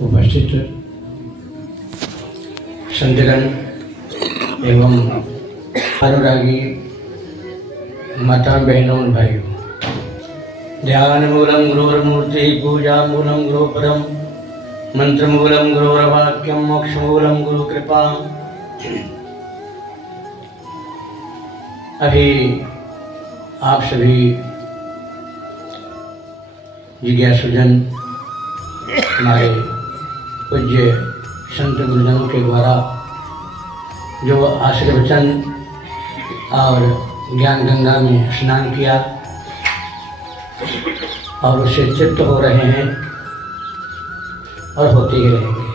उपस्थित संतगण एवं अनुरागी माता बहनों भाइयों, ध्यान मूलम गुरुर्मूर्ति पूजा मूलम गुरुपरम मंत्र मूलम गुरुर्वाक्यम मोक्ष मूलम गुरु कृपा। अभी आप सभी जिज्ञासुजन हमारे पूज्य संत गुरुजनों के द्वारा जो आशीर्वचन और ज्ञान गंगा में स्नान किया और उससे तृप्त हो रहे हैं और होते ही रहेंगे।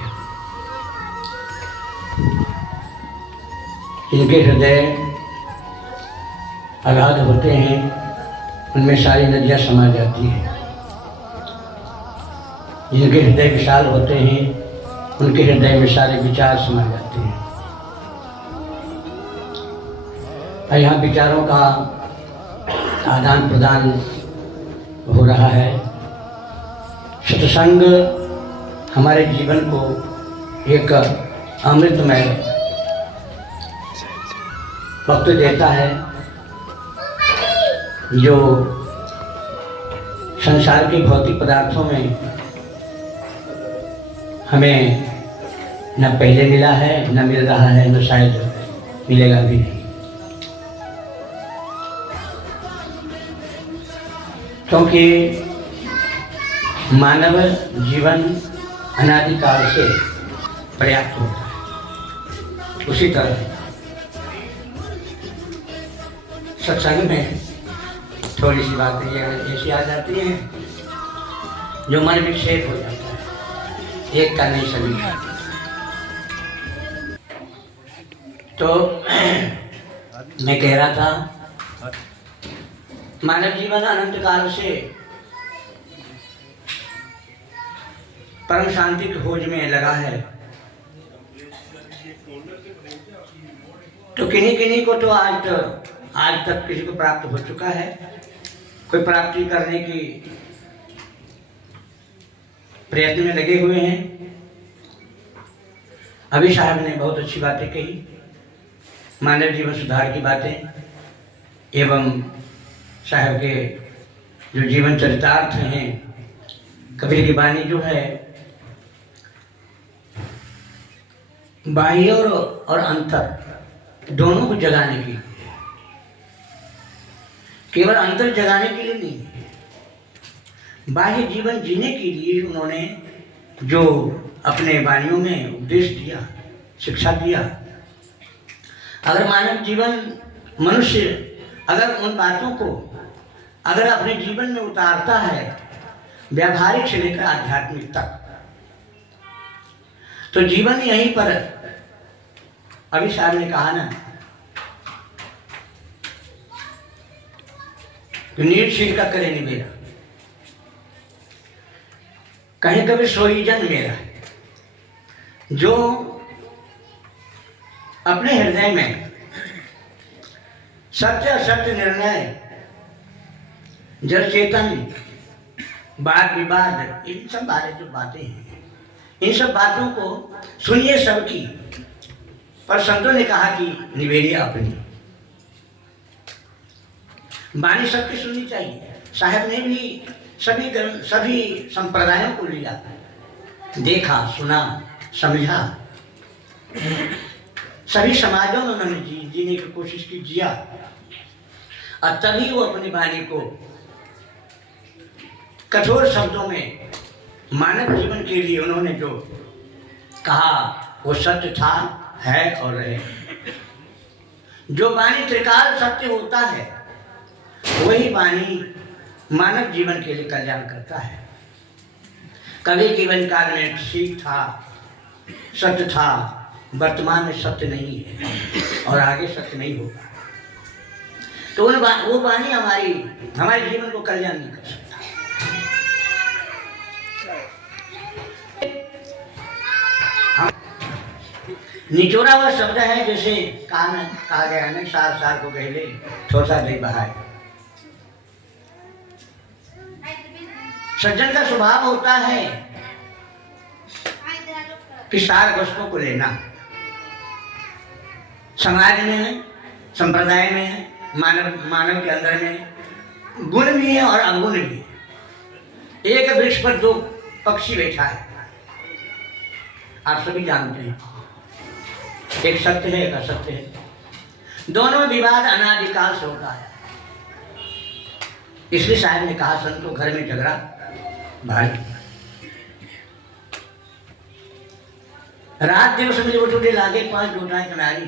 जिनके हृदय अगाध होते हैं उनमें सारी नदियाँ समा जाती हैं। जिनके हृदय विशाल होते हैं उनके हृदय में सारे विचार समा जाते हैं। और यहाँ विचारों का आदान प्रदान हो रहा है। सत्संग हमारे जीवन को एक अमृतमय वक्त देता है जो संसार के भौतिक पदार्थों में हमें न पहले मिला है, न मिल रहा है, न शायद मिलेगा भी नहीं। क्योंकि मानव जीवन अनादिकाल से पर्याप्त होता है। उसी तरह सत्संग में थोड़ी सी बातें ऐसी आ जाती हैं जो मन विक्षेप हो जाता है, एक का नहीं सभी का। तो मैं कह रहा था मानव जीवन अनंत काल से परम शांति की खोज में लगा है। तो किन्हीं किन्हीं को तो आज तक किसी को प्राप्त हो चुका है, कोई प्राप्ति करने की प्रयत्न में लगे हुए हैं। अभी साहब ने बहुत अच्छी बातें कही, मानव जीवन सुधार की बातें, एवं साहब के जो जीवन चरितार्थ हैं, कबीर की वाणी जो है बाह्य और अंतर दोनों को जगाने की, केवल अंतर जगाने के लिए नहीं, बाह्य जीवन जीने के लिए उन्होंने जो अपने वाणियों में उपदेश दिया, शिक्षा दिया। अगर मानव जीवन मनुष्य अगर उन बातों को अगर अपने जीवन में उतारता है, व्यावहारिक से लेकर आध्यात्मिक तक, तो जीवन यहीं पर, अभी साहब ने कहा ना, नीर का करे नहीं मेरा, कहीं कभी सोई जन मेरा। जो अपने हृदय में सत्य असत्य निर्णय, जड़ चेतन, वाद विवाद, इन सब बारे जो बातें हैं, इन सब बातों को सुनिए सबकी, पर संतों ने कहा कि निवेदिए अपनी वाणी सबकी सुननी चाहिए। साहब ने भी सभी संप्रदायों को लिया, देखा, सुना, समझा, सभी समाजों में उन्होंने जीने की कोशिश की, जिया, और तभी वो अपनी वाणी को कठोर शब्दों में मानव जीवन के लिए उन्होंने जो कहा वो सत्य था, है और रहे। जो वाणी त्रिकाल सत्य होता है वही वाणी मानव जीवन के लिए कल्याण करता है। कभी जीवन काल में ठीक था, सत्य था, वर्तमान में सत्य नहीं है और आगे सत्य नहीं होगा। तो वो वाणी हमारे जीवन को कल्याण नहीं कर सकता। निचोड़ा हुआ शब्द है, जैसे कहा गया है, सार सार को कहले ठोसा नहीं बहाए। सज्जन का स्वभाव होता है कि सार वस्तुओं को लेना। समाज में है, संप्रदाय में है, मानव के अंदर में गुण भी है और अवगुण भी है। एक वृक्ष पर दो पक्षी बैठा है, आप सभी जानते हैं, एक सत्य है, एक असत्य है। दोनों विवाद अनादिकाल से होता है। इसलिए साहब ने कहा, संतों घर में झगड़ा भारी, रात दिन समझ वो टूटे लागे 5 डोटाएं किनारी,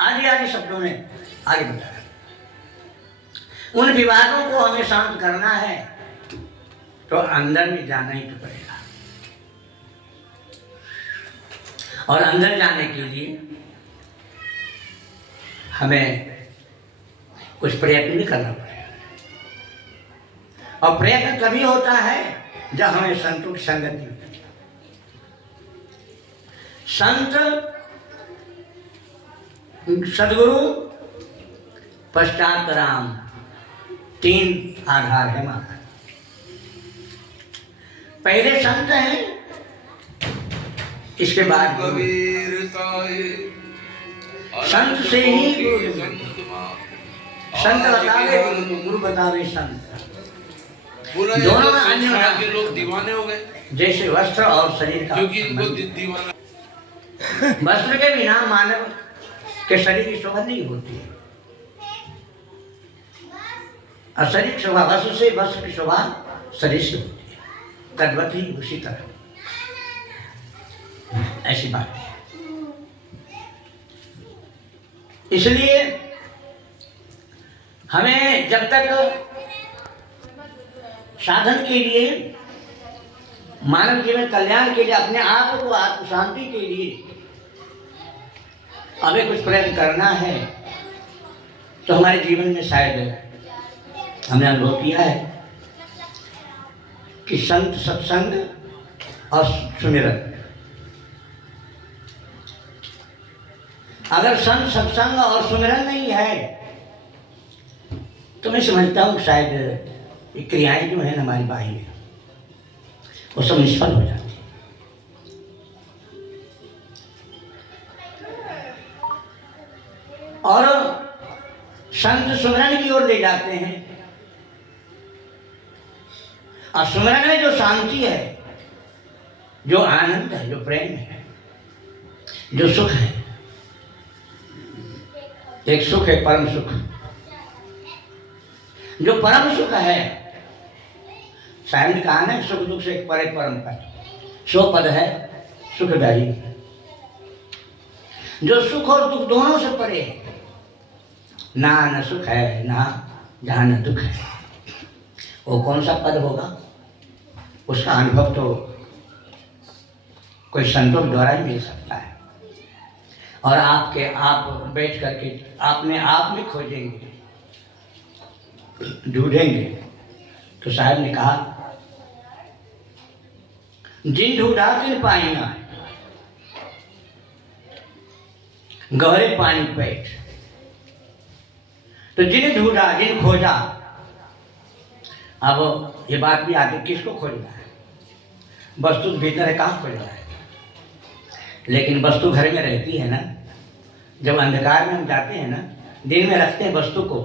आदि आदि शब्दों में आगे बताया। उन विवादों को हमें शांत करना है तो अंदर में जाना ही तो पड़ेगा, और अंदर जाने के लिए हमें कुछ प्रयत्न भी करना पड़ेगा। और प्रयत्न कभी होता है जब हमें संतों की संगति मिलती है। संत, सदगुरु, पश्चात राम, 3 आधार है माता। पहले संत हैं, इसके बाद कबीर संत से ही संत बतावे गुरु, गुरु बतावे संत। दोनों में अन्य के लोग दीवाने हो गए, जैसे वस्त्र और शरीर का, क्योंकि इनको दीवाना। वस्त्र के बिना मानव के शरीर की शोभा नहीं होती है। और शरीर की शोभा वस्त्र से, वस्त्र की शोभा शरीर से होती है। तद्वत ही उसी तरह ऐसी बात है। इसलिए हमें जब तक साधन के लिए, मानव जीवन कल्याण के लिए, अपने आप को आत्म शांति के लिए हमें कुछ प्रयत्न करना है, तो हमारे जीवन में शायद हमने अनुभव किया है कि संत, सत्संग और सुमिरन। अगर संत, सत्संग और सुमिरन नहीं है तो मैं समझता हूँ शायद ये क्रियाएं जो है हमारी बाई में, वो सब निष्फल हो जाती है। और संत सुमिरन की ओर ले जाते हैं, और सुमिरन में जो शांति है, जो आनंद है, जो प्रेम है, जो सुख है, एक सुख है परम सुख। जो परम सुख है, साहब ने कहा ना, सुख दुख से एक परे परम पद, सो पद है सुखदायी। जो सुख और दुख दोनों से परे है, ना न सुख है ना जहाँ न दुख है, वो कौन सा पद होगा? उसका अनुभव तो कोई संतों द्वारा ही मिल सकता है। और आपके आप बैठ करके आपने आप में खोजेंगे, ढूंढेंगे। तो साहब ने कहा, जिन ढूंढा तिन पाइया, गहरे पानी बैठ। तो जिन्हें ढूंढा, जिन खोजा, अब ये बात भी आती, किसको खोजना है? वस्तु भीतर है, कहाँ खोजना है? लेकिन वस्तु घर में रहती है ना। जब अंधकार में हम जाते हैं ना, दिन में रखते हैं वस्तु को,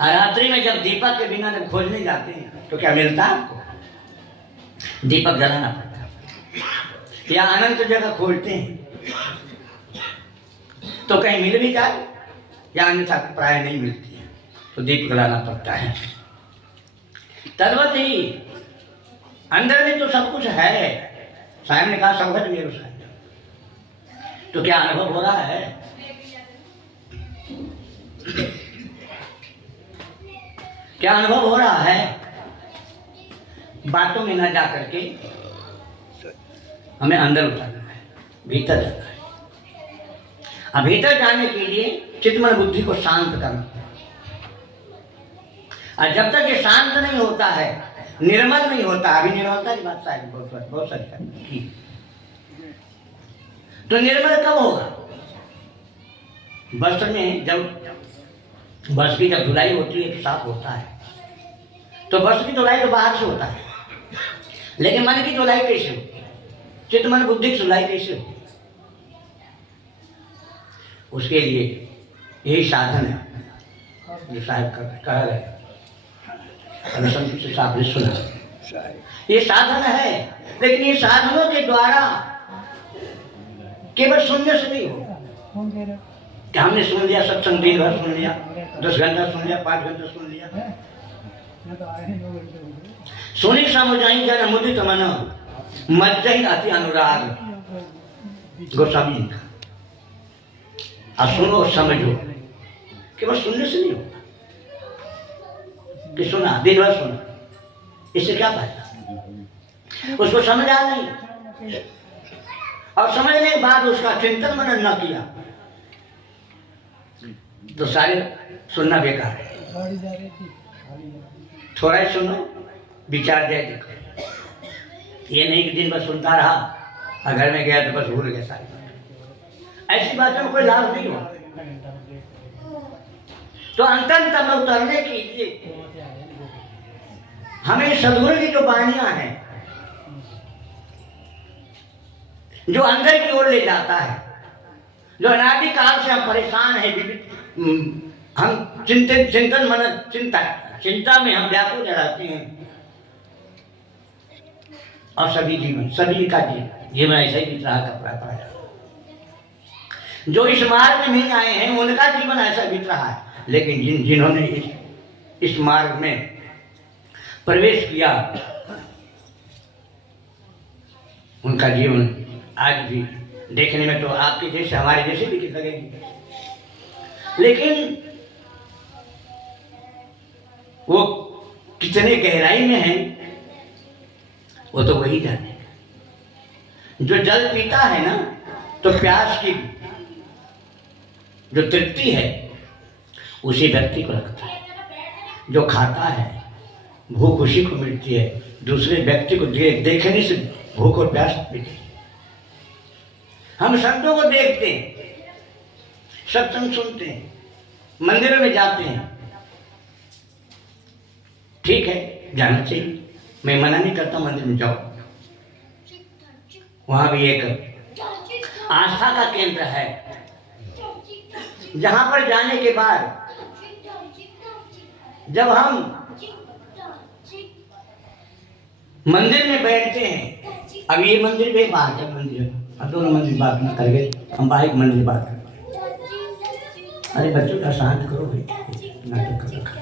और रात्रि में जब दीपक के बिना जब खोजने जाते हैं तो क्या मिलता है आपको? दीपक जलाना पड़ता है। या अनंत जगह खोजते हैं तो कहीं मिल भी जाए, या अन्यथा प्राय नहीं मिलती है, तो दीप जलाना पड़ता है। तद्वत ही अंदर में तो सब कुछ है। साहब ने कहा, सब है मेरे साथ। तो क्या अनुभव हो रहा है? क्या अनुभव हो रहा है? बातों में न जा करके हमें अंदर उतरना है, भीतर जाना है। अब भीतर जाने के लिए चित्तमन बुद्धि को शांत करना है। और जब तक ये शांत नहीं होता है, निर्मल नहीं होता, अभी निर्मलता की बात सारी बहुत सारी की, तो निर्मल कब होगा? वस्त्र में जब वस्त्र की जब धुलाई होती है तो साफ होता है, तो वस्त्र की धुलाई तो बाहर से होता है, लेकिन मन की धुलाई कैसे होती है? चित्त मन बुद्धि की सुलाई कैसे हो? उसके लिए यही साधन है जो साहब कह रहे हैं, संत से आपने सुना। ये साधन है, लेकिन ये साधनों के द्वारा केवल सुनने से नहीं हो कि हमने सुन लिया, सत्संग दिन भर सुन लिया, 10 घंटा सुन लिया, 5 घंटा सुन लिया। सुनी समुझाई जन मुदित मन मज्जहि अति अनुराग, गोस्वामी जी का। अब सुनो और समझो, केवल सुनने से नहीं हो कि सुना दिन भर सुना, इससे क्या फायदा? उसको समझा नहीं, और समझने के बाद उसका चिंतन मनन न किया तो सारे सुनना बेकार है। थोड़ा ही सुनो, विचार जाए देखो। ये नहीं कि दिन भर सुनता रहा और घर में गया तो बस भूल गया सारी बात। ऐसी बातों में कोई लाभ नहीं हुआ। तो अंततः में उतरने के लिए हमें सदगुरु की जो वाणियां हैं, जो अंदर की ओर ले जाता है, जो अनादि काल से हम परेशान हैं, हम चिंतन मन चिंता में हम व्याकुल रहते हैं, और सभी का जीवन ऐसा ही बीत रहा कपड़ा पाया। जो इस मार्ग में नहीं आए हैं उनका जीवन ऐसा बीत रहा है, लेकिन जिन्होंने इस मार्ग में प्रवेश किया उनका जीवन आज भी देखने में तो आपके जैसे हमारे जैसे भी लगेगी, लेकिन वो कितने गहराई में है वो तो वही जाने। जो जल पीता है ना तो प्यास की जो तृप्ति है उसी व्यक्ति को लगता है। जो खाता है भूख उसी को मिलती है, दूसरे व्यक्ति को देखने से भूख और प्यास मिलती है। हम संतों को देखते हैं, सत्संग सुनते हैं, मंदिरों में जाते हैं, ठीक है जाना चाहिए, मैं मना नहीं करता, मंदिर में जाओ, वहां भी एक आस्था का केंद्र है जहां पर जाने के बाद जब हम मंदिर में बैठते हैं, अब ये मंदिर भी बात है, मंदिर अब दोनों मंदिर बात न कर गए, हम बाइक मंदिर बात करते हैं। अरे बच्चों का शांत करो भाई, नाटक कर रखा।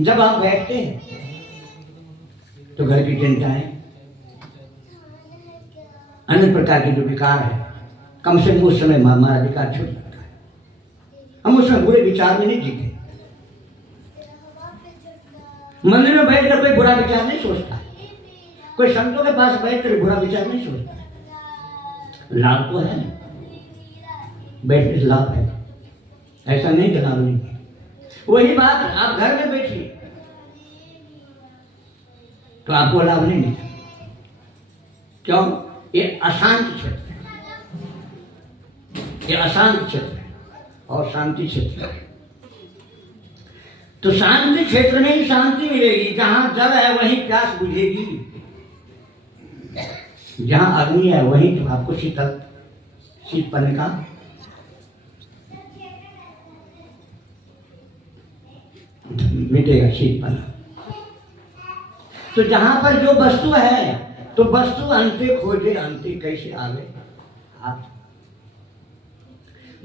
जब हम बैठते हैं तो घर की चिंताएं, अन्य प्रकार के जो विकार है, कम से कम उस समय हमारा विकार छूट जाता है। हम उसमें बुरे विचार में नहीं जीते। मंदिर में बैठकर कोई बुरा विचार नहीं सोचता है, कोई संतों के पास बैठकर बुरा विचार नहीं सोचता है। लाभ तो है, बैठने से लाभ है, ऐसा नहीं कि लाभ नहीं। वही बात आप घर में बैठिए तो आपको लाभ नहीं मिलता। क्यों? ये अशांत क्षेत्र है, ये अशांत क्षेत्र है और शांति क्षेत्र है। तो शांति क्षेत्र में ही शांति मिलेगी। जहां जल है वहीं प्यास बुझेगी, जहां अग्नि है वहीं तो आपको शीतपन का मिटेगा, शीतपन। तो जहां पर जो वस्तु है तो वस्तु अंते खोजे अंते कैसे आवे। आप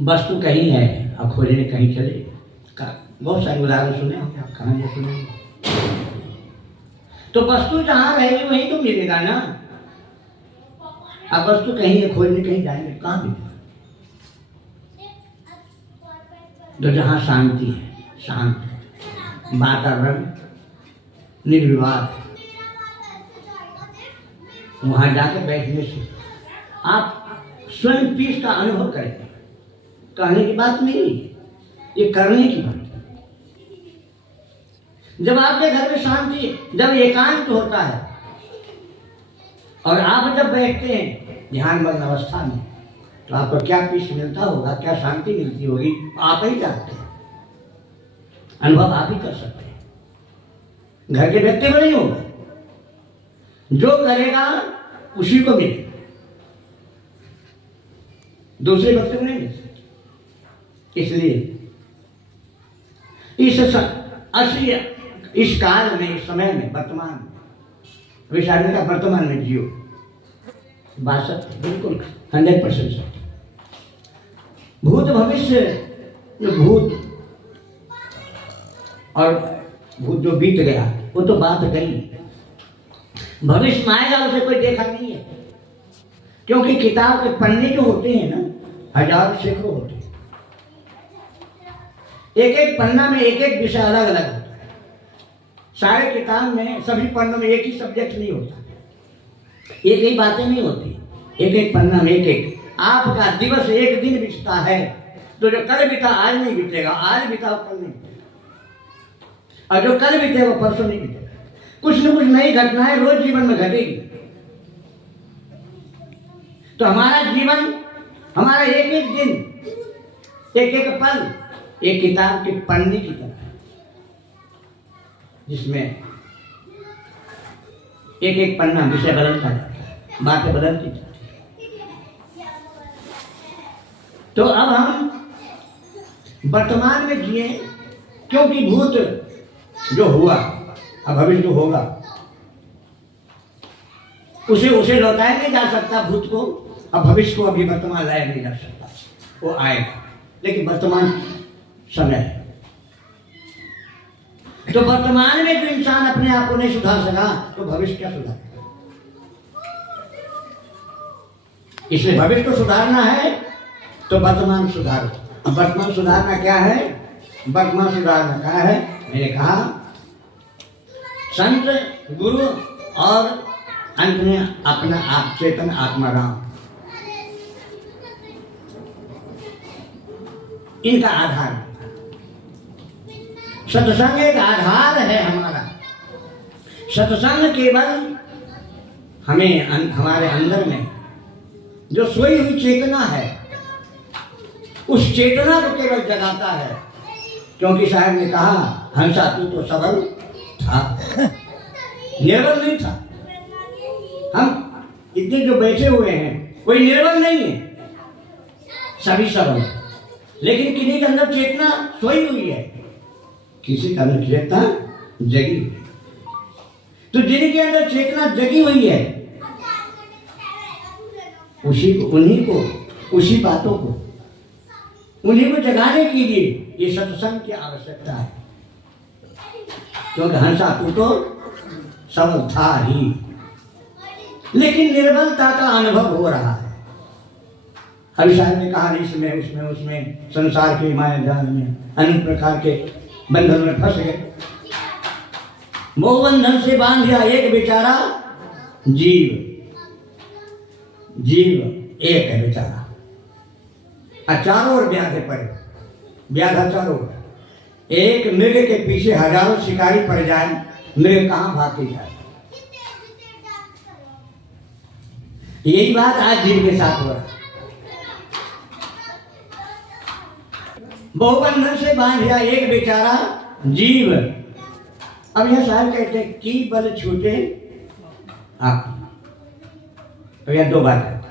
वस्तु कहीं है और खोजने कहीं चले। बहुत सारे उदाहरण सुने होंगे आप, कहानियां सुने। तो वस्तु जहां रहेगी वहीं तो मिलेगा ना। अब वस्तु कहीं है, खोजने कहीं जाएंगे, कहां मिलेगा? तो जहां शांति है, शांत वातावरण, निर्विवाद, वहां जाकर बैठने से आप स्वयं पीस का अनुभव करेंगे। कहने की बात नहीं है, ये करने की बात है। जब आपके घर में शांति, जब एकांत होता है और आप जब बैठते हैं ध्यान मग्न अवस्था में, तो आपको क्या पीस मिलता होगा, क्या शांति मिलती होगी, आप ही जानते हैं। अनुभव आप ही कर सकते हैं, घर के व्यक्ति को नहीं होगा। जो करेगा उसी को मिले, दूसरे भक्त को नहीं मिल सकते। इसलिए इस काल में, इस समय में, वर्तमान में, विचार का वर्तमान में जियो, बात सत्य, बिल्कुल 100% सत्य। भूत भविष्य, भूत और भूत जो बीत गया वो तो बात गई, भविष्य में आएगा उसे कोई देखा नहीं है, क्योंकि किताब के पन्ने जो होते हैं ना, हजार सैकड़ों होते हैं, एक एक पन्ना में एक एक विषय अलग अलग होता है। सारे किताब में, सभी पन्नों में एक ही सब्जेक्ट नहीं होता, एक ही बातें नहीं होती, एक एक पन्ना में एक एक। आपका दिवस एक दिन बीतता है तो जो कल बीता आज नहीं बीतेगा, आज बीता कल नहीं बीतेगा, और जो कल बीतेगा वो परसों नहीं बीतेगा। कुछ न कुछ नई घटनाएं रोज जीवन में घटेगी। तो हमारा जीवन, हमारा एक एक दिन, एक एक पल एक किताब के पन्ने की तरह है, जिसमें एक एक पन्ना विषय बदलता जाता है, बातें बदलती जाती है। तो अब हम वर्तमान में जिए, क्योंकि भूत जो हुआ, अब भविष्य जो होगा, उसे लौटाया नहीं जा सकता भूत को, अब भविष्य को अभी वर्तमान लाया नहीं जा सकता, वो आएगा, लेकिन वर्तमान समय है। तो वर्तमान में जो इंसान अपने आप को नहीं सुधार सका तो भविष्य क्या सुधारेगा? इसलिए भविष्य को सुधारना है तो वर्तमान सुधारो। अब वर्तमान सुधारना क्या है? वर्तमान सुधारना क्या है? मैंने कहा संत, गुरु और अंत में अपना आप चेतन आत्मा राम, इनका आधार। सत्संग एक आधार है हमारा। सत्संग केवल हमें हमारे अंदर में जो सोई हुई चेतना है, उस चेतना को केवल जगाता है। क्योंकि साहब ने कहा, हंसा तू तो सबल था, निर्बल नहीं था। हम इतने जो बैठे हुए हैं कोई निर्बल नहीं है, सभी सबल, लेकिन किन्हीं के अंदर चेतना सोई हुई है, किसी के अंदर चेतना जगी हुई। तो जिनके अंदर चेतना जगी हुई है, उन्हीं को उसी बातों को, उन्हीं को जगाने के लिए ये सत्संग की आवश्यकता है। क्योंकि हंसा तू तो सबल था ही, लेकिन निर्बलता का अनुभव हो रहा है। हरि साहब ने कहा, इसमें उसमें संसार के माया जाल में अनेक प्रकार के बंधन में फंस गए। मोह बंधन से बांध दिया एक बेचारा जीव एक है बेचारा, चारों ओर व्याधे पड़े, व्याधा चारों ओर। एक मृग के पीछे हजारों शिकारी पड़ जाए, मृग कहाँ भागती जाए। यही बात आज जीव के साथ हो रहा है। बहुबंधन से बांध दिया एक बेचारा जीव। अब यह साहब कहते हैं की बल छूटे आप। अब यह दो बात है,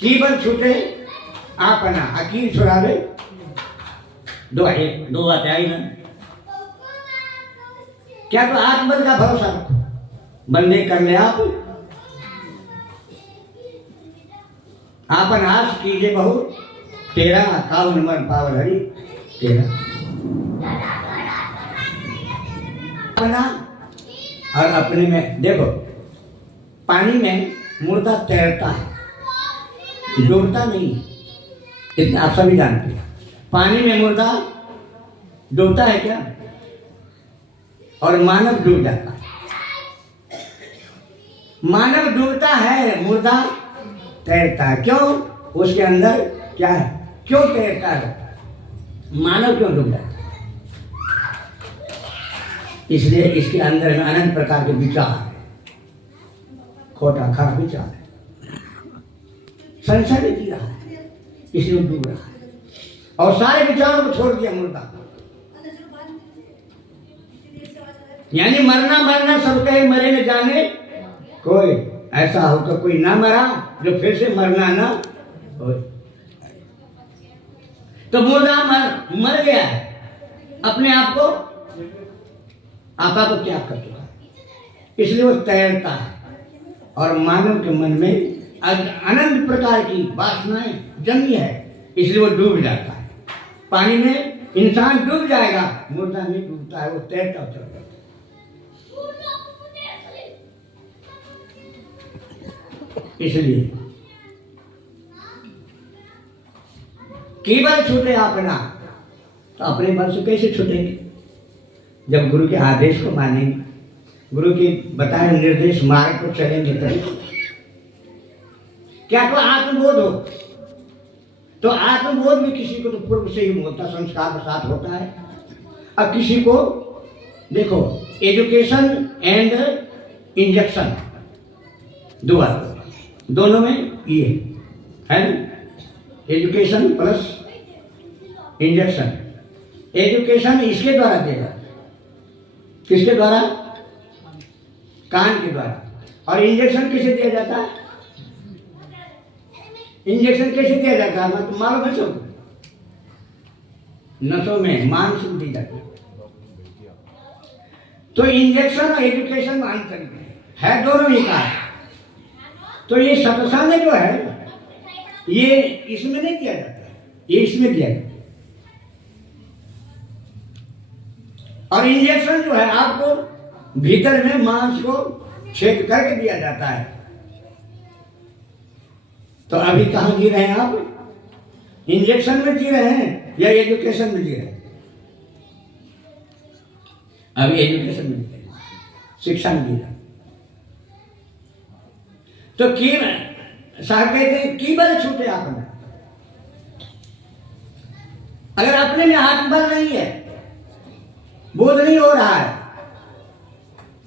की बल छूटे आपना, अकील छुड़ावे, दो बात आई ना। क्या तो आत्मबल का भरोसा रखो, बंदे कर ले आप, आपन आस कीजिए बहुत, तेरा कावन मन पावन हरि तेरा। अपना और अपने में देखो, पानी में मुर्दा तैरता है, डूबता नहीं, इतना आप सभी जानते हैं। पानी में मुर्दा डूबता है क्या? और मानव डूब जाता है। मानव डूबता है, मुर्दा तैरता है। क्यों? उसके अंदर क्या है? क्यों तैरता है? मानव क्यों डूब जाता है? इसलिए इसके अंदर में अनंत प्रकार के विचार है, खोटा खराब विचार है, संसार में जी रहा है, इसलिए डूब रहा है। और सारे विचारों को छोड़ दिया मुर्दा। यानी मरना सबके मरे न जाने कोई, ऐसा हो तो कोई ना मरा जो फिर से मरना ना हो। तो मुर्दा मर गया है, अपने आप को आपा को त्याग कर चुका है, इसलिए वो तैरता है। और मानव के मन में अनंत प्रकार की वासनाएं जमी है, इसलिए वो डूब जाता है। पानी में इंसान डूब जाएगा, मुर्दा नहीं डूबता है, वो तैरता चल जाता है। इसलिए केवल छूटे अपना, तो अपने बल से कैसे छूटेंगे? जब गुरु के आदेश को मानेंगे, गुरु के बताए निर्देश मार्ग को चलेंगे तभी। क्या तो आत्मबोध हो, तो आत्मबोध भी किसी को तो पूर्व से ही होता, संस्कार के साथ होता है। अब किसी को देखो, एजुकेशन एंड इंजेक्शन दोनों में ये है ना, एजुकेशन प्लस इंजेक्शन। एजुकेशन इसके द्वारा देगा, किसके द्वारा? कान के द्वारा। और इंजेक्शन कैसे दिया जाता है? इंजेक्शन कैसे दिया जाता है मतलब मालूम है सब? नसों में मांस दी जाती है। तो इंजेक्शन और एजुकेशन में अंतर है, दोनों ही का। तो ये सत्संग जो है ये इसमें नहीं दिया जाता है, ये इसमें दिया जाता है। और इंजेक्शन जो है आपको भीतर में मांस को छेद करके दिया जाता है। तो अभी कहाँ जी रहे हैं आप? इंजेक्शन में जी रहे हैं या एजुकेशन में जी रहे हैं? अभी एजुकेशन में जी रहे हैं, शिक्षा में जी रहे हैं। तो साहब कहते हैं की बल छूटे आप में। अगर अपने में आत्मबल नहीं है, बोध नहीं हो रहा है,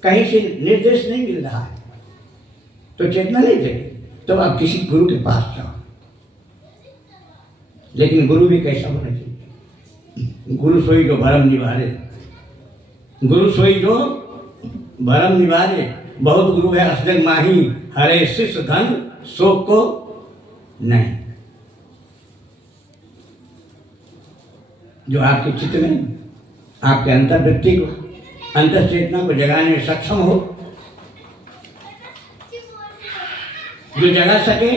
कहीं से निर्देश नहीं मिल रहा है, तो चेतना नहीं देगी। तो आप किसी गुरु के पास जाओ, लेकिन गुरु भी कैसा होना चाहिए? गुरु सोई जो भरम निवारे, गुरु सोई जो भरम निवारे। बहुत गुरु है असजग माही, हरे शिष्य धन शोक को नहीं। जो आपके चित्त में, आपके अंतर्वृत्ति को, अंतर चेतना को जगाने में सक्षम हो, जो जगा सके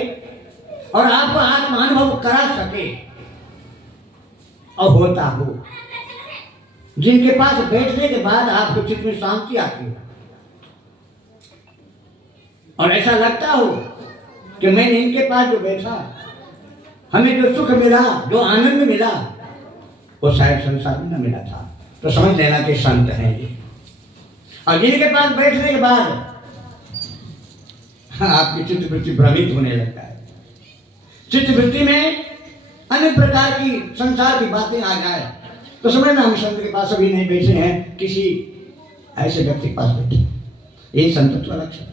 और आपको आत्मानुभव करा सके और होता हो, जिनके पास बैठने के बाद आपको चित्त में शांति आती है और ऐसा लगता हो कि मैंने इनके पास जो बैठा, हमें जो सुख मिला, जो आनंद मिला, वो शायद संसार में न मिला था, तो समझ लेना कि संत हैं ये। और जिनके पास बैठने के बाद आपकी चित्तवृत्ति भ्रमित होने लगता है, चित्तवृत्ति में अन्य प्रकार की संसार की बातें आ जाए, तो समझना हम संत के पास अभी नहीं बैठे हैं, किसी ऐसे व्यक्ति के पास बैठे। यही संतत्व लक्षण।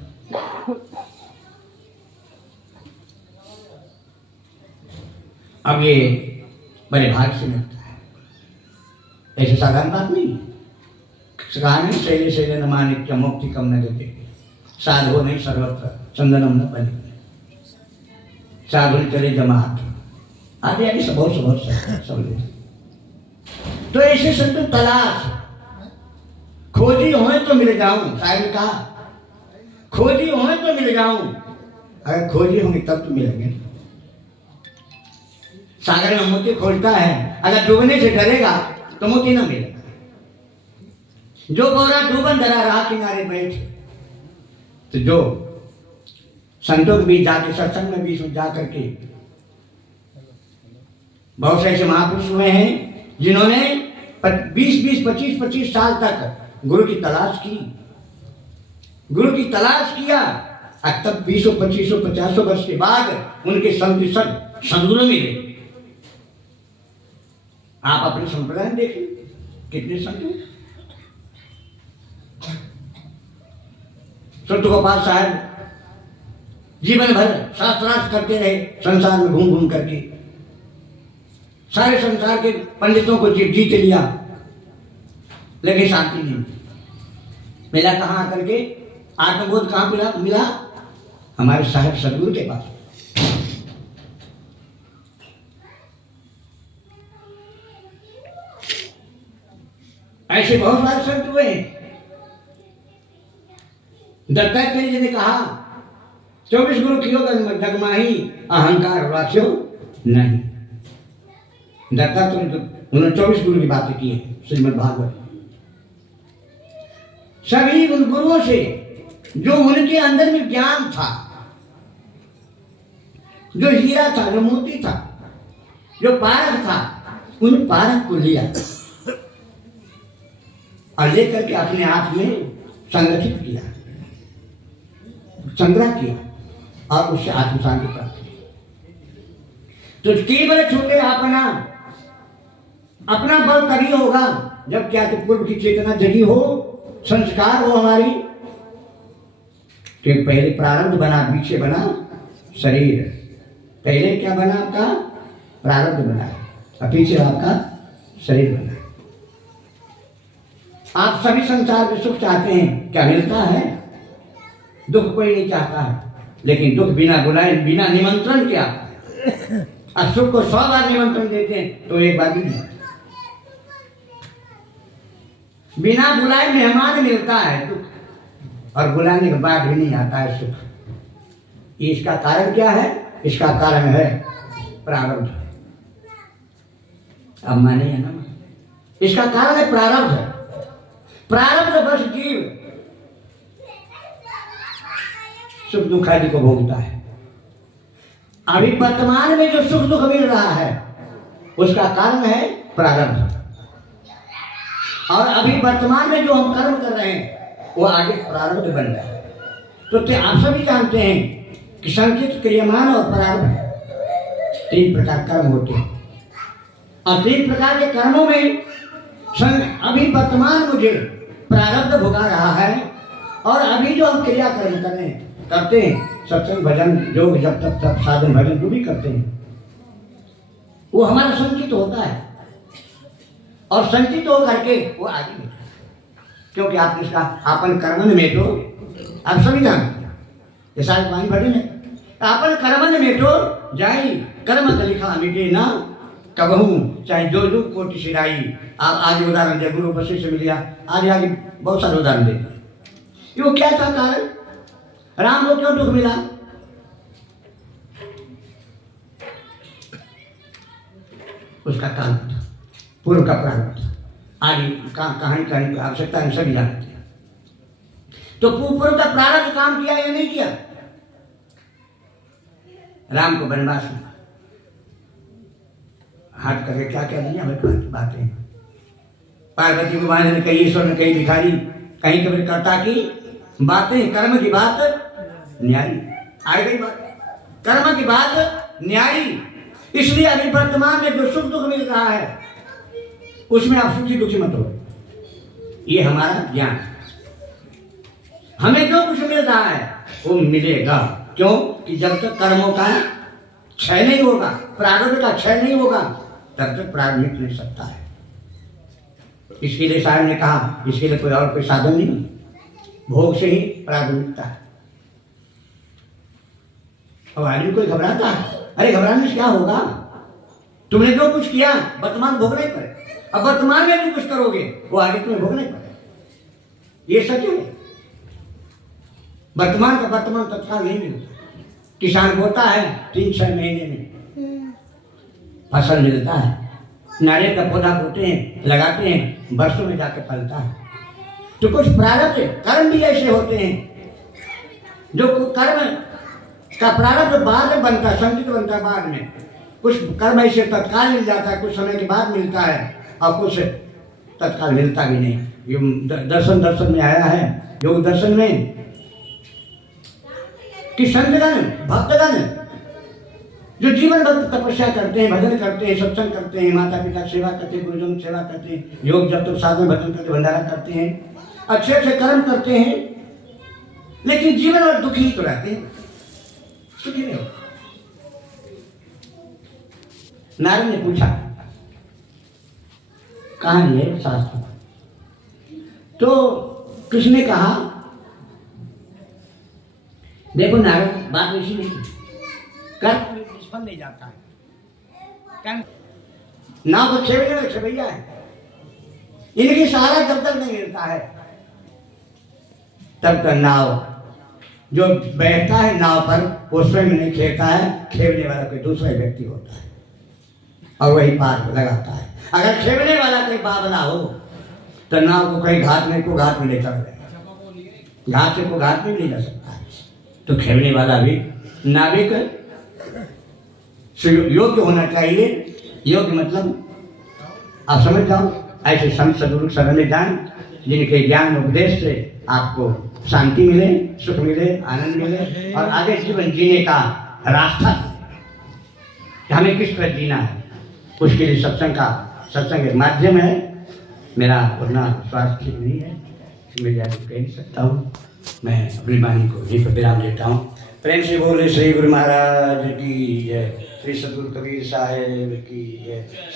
अब ये बड़े भाग से मिलता है, ऐसे साधारण बात नहीं है। कहा नहीं, शैले शैले न मानिक मुक्ति कम न देते, साधु नहीं सर्वत्र चंदनम न बने, साधु चले जमात आदि आदि सब सब। तो ऐसे संत तलाश, खोजी हो तो मिल जाऊं, साहब ने कहा खोजी हो तो मिल जाऊं। अगर खोजी होंगे तब तो मिलेंगे। सागर में मोती खोजता है, अगर डूबने से डरेगा तो मोती ना मिलेगा। जो गौरा डूबन डरा रहा किनारे बैठ, तो जो संतों के बीच जाके, सत्संग में बीच में जा करके, बहुत से ऐसे महापुरुष हुए हैं जिन्होंने 20-25 साल तक गुरु की तलाश की, गुरु की तलाश किया, और तब 20-25-50 वर्ष के बाद उनके सदगुरु मिले। आप अपने संप्रदाय में देखिए कितने संत हैं। संत गोपाल साहब जीवन भर शास्त्रार्थ करते रहे, संसार में घूम घूम करके सारे संसार के पंडितों को जीत लिया, लेकिन शांति नहीं मिला। कहाँ आकर के आत्मबोध कहाँ मिला? हमारे साहेब सदगुरु के पास। ऐसे बहुत सारे संत हुए हैं। दत्तात्रेय जी ने कहा 24 गुरु कियो जगमाही अहंकार राख्यो नहीं। दत्तात्रेय तो उन्होंने 24 गुरु की बातें की है श्रीमद् भागवत। सभी उन गुरुओं से जो उनके अंदर में ज्ञान था, जो हीरा था, जो मोती था, जो पारक था, उन पारक को लिया और लेकर के अपने आप में संगठित किया, संग्रह किया और उससे आत्म शांति प्राप्त की। तो केवल छूटे अपना बल तभी होगा जब क्या तो पूर्व की चेतना जगी हो, संस्कार हो हमारी। कि पहले प्रारब्ध बना, पीछे बना शरीर। पहले क्या बना आपका? प्रारब्ध बना और पीछे आपका शरीर बना। आप सभी संसार में सुख चाहते हैं, क्या मिलता है? दुख कोई नहीं चाहता है, लेकिन दुख बिना बुलाए, बिना निमंत्रण के आता है। और सुख को 100 बार निमंत्रण देते हैं तो एक बार भी नहीं। बिना बुलाए मेहमान मिलता है दुख, और बुलाने के बाद भी नहीं आता है सुख। इसका कारण क्या है? इसका कारण है प्रारब्ध। अब मानिए ना, इसका कारण है प्रारब्ध। प्रारब्ध बस जीव सुख दुख आदि को भोगता है। अभी वर्तमान में जो सुख दुख मिल रहा है उसका कारण है प्रारब्ध। और अभी वर्तमान में जो हम कर्म कर रहे हैं वो आगे प्रारब्ध बन रहा है। तो आप सभी जानते हैं कि संचित, क्रियमान और प्रारब्ध 3 प्रकार कर्म होते हैं। और 3 प्रकार के कर्मों में अभी वर्तमान मुझे प्रारब्ध भोगा रहा है। और अभी जो हम क्रिया कर्म करते हैं, सत्संग, भजन, योग, जब तक तब साधन, भजन जो भी करते हैं, वो हमारा संचित होता है। और संचित हो करके वो आगे बढ़ता है। क्योंकि आप इसका आपन कर्मन में तो आप सभी जानते हैं, जैसा पानी भजन है, आपन कर्मन में तो जाई कर्म लिखा मिटे ना कबहू, चाहे जो जो कोटि सिराई। आप आगे उदाहरण दे, गुरु वशिष्ठ से मिलिया, आगे बहुत सारे उदाहरण देते। वो क्या था कारण? राम को क्यों दुख मिला? उसका कारण था पूर्व का प्रारब्ध। आगे कहानी की आवश्यकता है, सभी जानते हैं। तो पूर्व का प्रारब्ध काम किया या नहीं किया? राम को वनवास में हाथ करके क्या क्या दुनिया में बातें। पार्वती को बांधने कई ईश्वर ने कई भिखारी, कहीं कभी कर्ता की बातें, कर्म की बात न्यारी। आ गई बात, कर्म की बात न्यारी। इसलिए अभी वर्तमान में जो सुख दुख मिल रहा है उसमें आप सुखी दुखी मत हो। ये हमारा ज्ञान। हमें जो कुछ मिल रहा है वो मिलेगा। क्यों? कि जब तक कर्मों का क्षय नहीं होगा, प्रारब्ध का क्षय नहीं होगा, तब तक प्रारब्ध मिट नहीं सकता है। इसके लिए साहब ने कहा, इसके लिए कोई साधन नहीं, भोग से ही प्रारब्ध मिटता है। अब आदमी कोई घबराता है, अरे घबराने से क्या होगा? तुमने जो कुछ किया वर्तमान भोगना ही पड़े। अब वर्तमान में भी कुछ करोगे वो आगे तुम्हें भोगना ही पड़े। ये सच है। वर्तमान का वर्तमान तत्काल नहीं मिलता। किसान बोता है 3-6 महीने में फसल मिलता है। नारियल का पौधा बोते हैं, लगाते हैं, वर्षों में जाके फलता है। तो कुछ प्रारब्ध कर्म भी ऐसे होते हैं जो कर्म का प्रारब्ध बाद में बनता है, संचित बनता है बाद में। कुछ कर्म ऐसे तत्काल मिल जाता है, कुछ समय के बाद मिलता है, और कुछ तत्काल मिलता भी नहीं। ये दर्शन में आया है, योग दर्शन में, कि संतगण, भक्तगण जो जीवन भर तपस्या करते हैं, भजन करते हैं, सत्संग करते हैं, माता पिता की सेवा करते हैं, गुरुजन की सेवा करते हैं, योग जब तक साधन भजन करते, भंडारा करते हैं, अच्छे अच्छे कर्म करते हैं, लेकिन जीवन भर दुखी ही तो रहते हैं, सुखी नहीं हो। नारद ने पूछा, कहाँ है शास्त्र? तो कृष्ण ने कहा, देखो नारद बात वैसी नहीं कर्म निष्फल नहीं जाता है। नाव को छेड़ने में छेड़ैया है, इनकी सहारा जब तक नहीं मिलता है तब तक नाव जो बैठता है नाव पर वो स्वयं नहीं खेलता है, खेलने वाला कोई दूसरा व्यक्ति होता है और वही पार लगाता है। अगर खेलने वाला कोई बावला हो तो नाव को कहीं घाट में ले चल जाएगा, घाट से को घाट में ले जा सकता है। तो खेलने वाला भी नाविक योग्य होना चाहिए। योग्य मतलब आप समझ जाओ, ऐसे संत सदगुरु शरण में जाएं जिनके ज्ञान उपदेश से आपको शांति मिले, सुख मिले, आनंद मिले और आगे जीवन जीने का रास्ता कि हमें किस तरह जीना है। उसके लिए सत्संग एक माध्यम है। मेरा उतना स्वास्थ्य ठीक नहीं है, मैं ज़्यादा कह नहीं सकता हूँ। मैं अपनी वाणी को यहीं पर विराम देता हूँ। प्रेम से बोले श्री गुरु महाराज की जय, श्री सद्गुरु कबीर साहेब की जय।